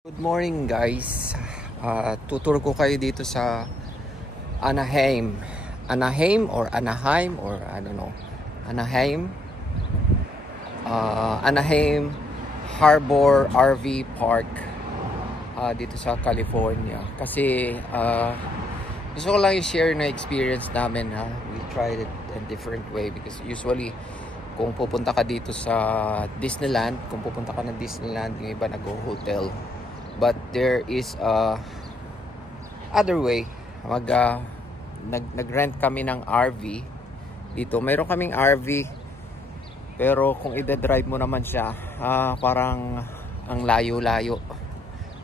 Good morning guys. Tutur ko kayo dito sa Anaheim. Anaheim or I don't know. Anaheim. Anaheim Harbor RV Park dito sa California. Kasi gusto ko lang i-share na experience namin. We tried it in different way because usually kung pupunta ka dito sa Disneyland, kung pupunta ka ng Disneyland, yung iba nag-hotel. But there is other way. Nag-rent kami ng RV dito. Mayroon kaming RV, pero kung i-drive mo naman siya, parang ang layo-layo.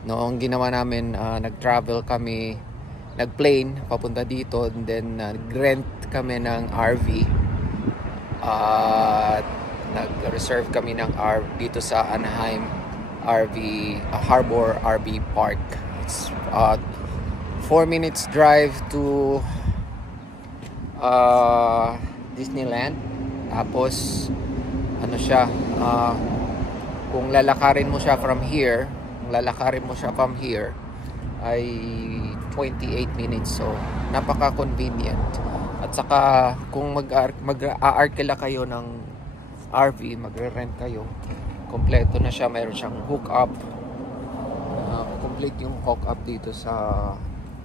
Noong ginawa namin, nag-travel kami, nag-plane papunta dito, and then nag-rent kami ng RV. Nag-reserve kami ng RV dito sa Anaheim Harbor RV Park. It's 4 minutes drive to Disneyland. Tapos ano siya, kung lalakarin mo siya from here, ay 28 minutes. So napaka-convenient. At saka kung mag-aarkila kayo ng RV, magre-rent kayo, kompleto na siya. Mayroon siyang hook up, complete yung hook up dito sa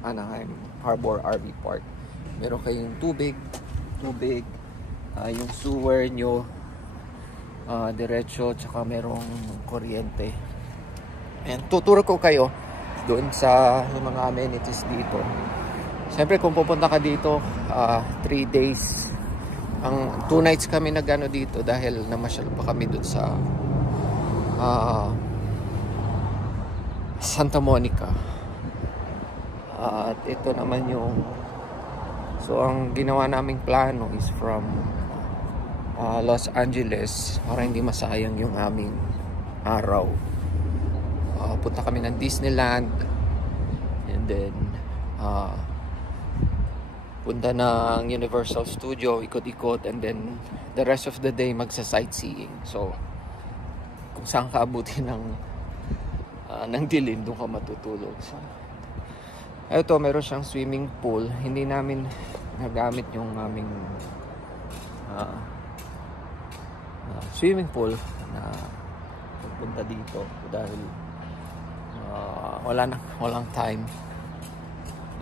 Anaheim Harbor RV Park. Meron kayong tubig, yung sewer nyo diretso, tsaka merong kuryente. And tuturo ko kayo doon sa mga amenities dito. Siyempre kung pupunta ka dito 3 days, ang 2 nights kami nagano dito dahil namasyal pa kami doon sa Santa Monica. At ito naman yung, so ang ginawa naming plano is from Los Angeles para hindi masayang yung aming araw. Punta kami ng Disneyland, and then punta ng Universal Studio, ikot-ikot, and then the rest of the day magsa-sightseeing. So kung saan ka abutin ng dilim, doon ka matutulog. So, ito, meron siyang swimming pool. Hindi namin nagamit yung aming swimming pool na pupunta dito dahil walang time,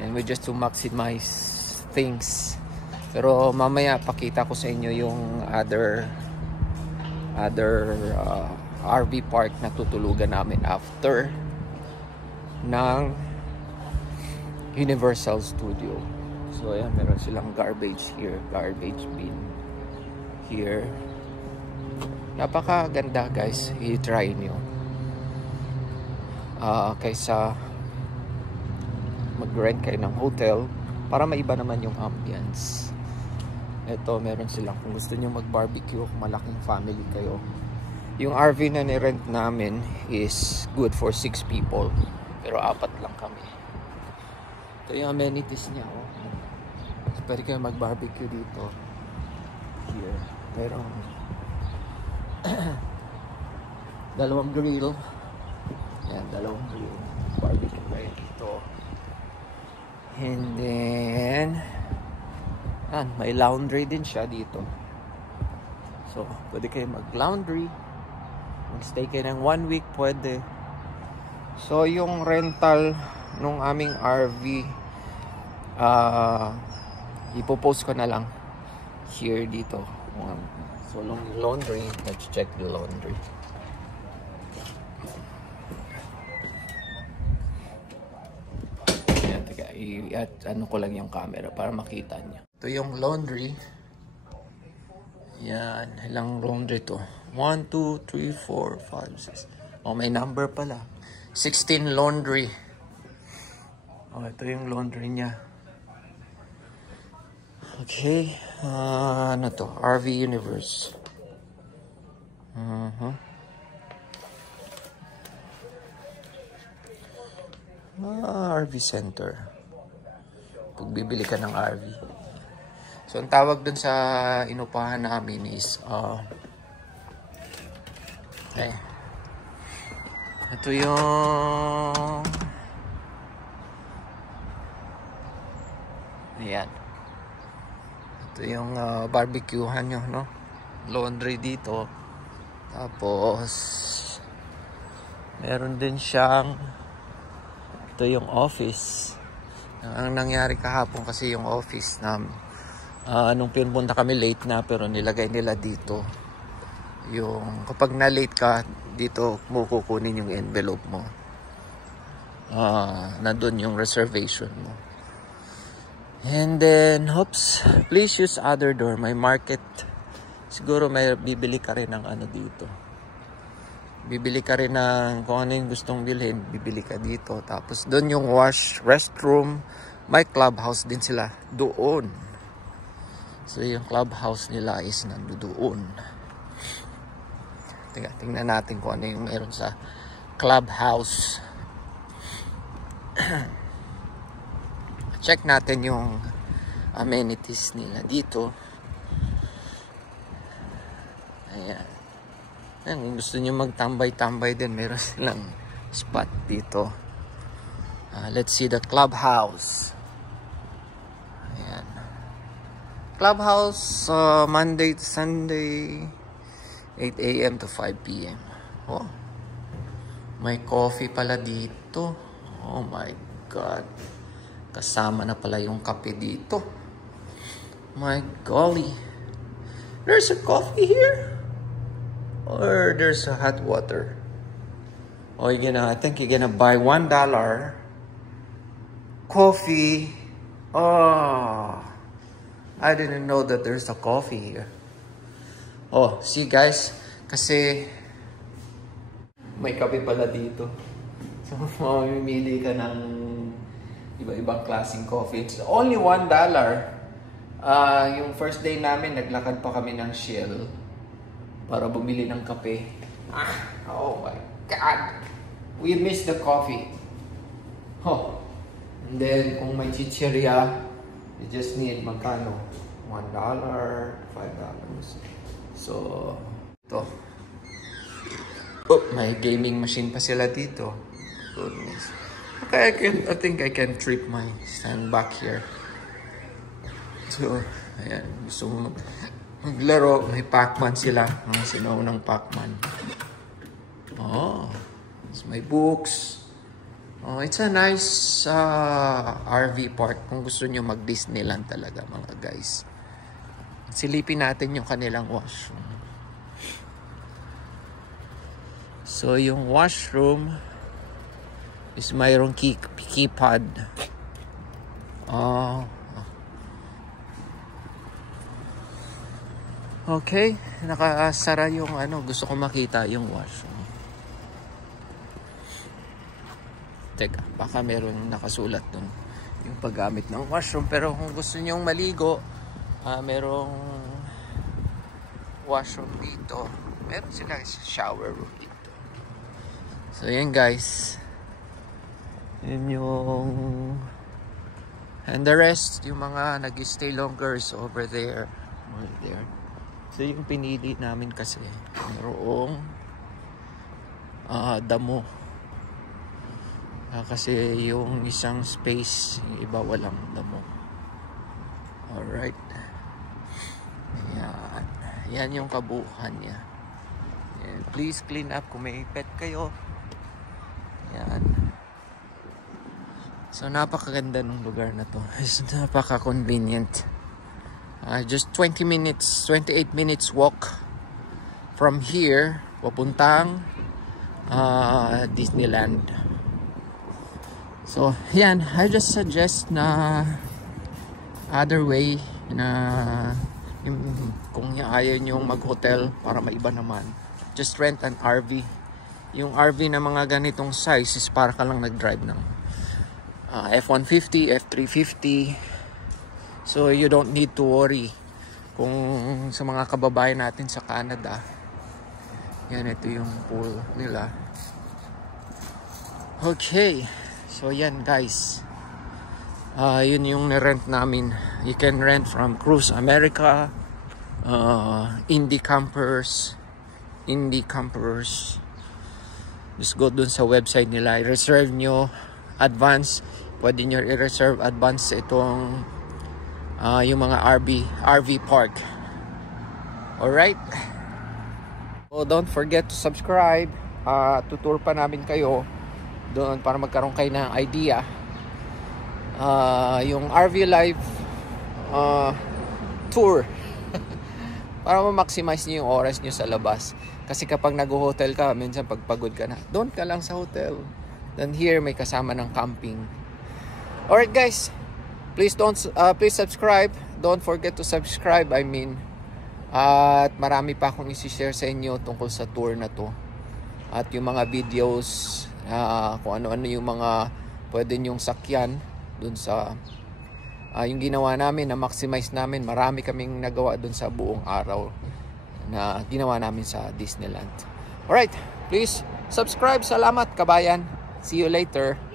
and we just to maximize things. Pero mamaya pakita ko sa inyo yung other RV park na tutulugan namin after ng Universal Studio. So ayan, meron silang garbage bin here. Napakaganda guys, i-try nyo kaysa mag-rent kayo ng hotel, para maiba naman yung ambience. Ito, meron silang, kung gusto nyo mag-barbecue, kung malaking family kayo. Yung RV na ni-rent namin is good for 6 people. Pero 4 lang kami. Ito yung amenities niya. So, pwede kayo mag-barbecue dito. Here. Pero dalawang grill. Yan, dalawang grill. Barbecue kayo dito. And then may laundry din siya dito. So, pwede kayo mag-laundry. Mag-stay kayo ng 1 week, pwede. So, yung rental nung aming RV, ipopost ko na lang here dito. So, laundry, let's check the laundry. Yan, teka, ano ko lang yung camera para makita nyo. Ito yung laundry. Yan, ilang laundry to? 1, 2, 3, 4, 5, 6. Oh, may number pala. 16 laundry. Oh, ito yung laundry niya. Okay. Ano to? RV Universe. RV Center. Pag bibili ka ng RV. So, ang tawag dun sa inupahan namin is Ito yung... Ayan. Ito yung barbecuehan nyo, no? Laundry dito. Tapos, meron din siyang... Ito yung office. Ang nangyari kahapon kasi yung office na... nung pinunta kami late na, pero nilagay nila dito. Yung kapag na-late ka, dito mo kukunin yung envelope mo. Nandun yung reservation mo. And then, oops, please use other door. May market. Siguro may bibili ka rin ng ano dito. Bibili ka rin ng kung ano yung gustong bilhin, bibili ka dito. Tapos doon yung restroom. May clubhouse din sila doon. So yung clubhouse nila is nandoon. Tingnan natin kung ano yung meron sa clubhouse. Check natin yung amenities nila dito. Ayan. Ayan, kung gusto nyo magtambay-tambay din, meron silang spot dito. Let's see the clubhouse. Ayan. Clubhouse, Monday to Sunday, 8 a.m. to 5 p.m. Oh, may coffee pala dito. Oh my God. Kasama na pala yung kape dito. My golly. There's a coffee here? Or there's a hot water? Oh, I think you're gonna buy $1 coffee. Oh, I didn't know that there's a coffee here. Oh, see guys, kasi may kape pala dito. So, mamimili ka ng iba-ibang klaseng coffee. It's only $1. Yung first day namin, naglakad pa kami ng Shell para bumili ng kape. Oh my God! We missed the coffee. Oh. And then, kung may chicheria, you just need magkano? $1, $5. So, ito. Oh, may gaming machine pa sila dito. Goodness. Okay, I think I can trip my stand back here. So, ayan. Gusto mo maglaro. May Pac-Man sila. Sinaunang Pac-Man. Oh. May books. Oh, it's a nice RV park. Kung gusto nyo mag-Disneyland talaga, mga guys. Silipin natin yung kanilang washroom. So, yung washroom is mayroong keypad. Okay, nakasara yung ano, gusto ko makita yung washroom. Teka, baka meron nakasulat dun yung paggamit ng washroom. Pero kung gusto nyong maligo, merong washroom dito. Meron sila shower room dito. So, yan guys. Yun yung... And the rest, yung mga nag-stay longer is over there. Over there. So, yung pinili namin kasi, mayroong damo. Kasi yung isang space, yung iba walang damo. Alright. Ayan. Yan yung kabuuan niya. Ayan. Please clean up kung may pet kayo. Ayan. So, napakaganda ng lugar na to. It's napaka-convenient. Just 28 minutes walk from here, papuntang Disneyland. So, yan. I just suggest na other way na kung ayaw nyo mag-hotel para maiba naman, just rent an RV. Yung RV na mga ganitong size is para ka lang nag-drive ng F-150, F-350. So, you don't need to worry. Kung sa mga kababayan natin sa Canada, yan, ito yung pool nila. Okay. So, yan guys. Yun yung rent namin. You can rent from Cruise America, Indie Campers, just go dun sa website nila, i-reserve nyo advance. Pwede nyo i-reserve advance itong yung mga RV park. Alright, so don't forget to subscribe. Tutur pa namin kayo doon para magkaroon kayo ng idea. Yung RV Life tour para ma-maximize nyo yung oras nyo sa labas. Kasi kapag nag-hotel ka, minsan pagpagod ka na, doon ka lang sa hotel. Then here may kasama ng camping. Alright guys, please subscribe. Don't forget to subscribe, at marami pa akong isi-share sa inyo tungkol sa tour na to. At yung mga videos, kung ano-ano yung mga pwede nyong sakyan dun sa yung ginawa namin, na maximize namin. Marami kaming nagawa dun sa buong araw na ginawa namin sa Disneyland. Alright, please subscribe. Salamat kabayan. See you later.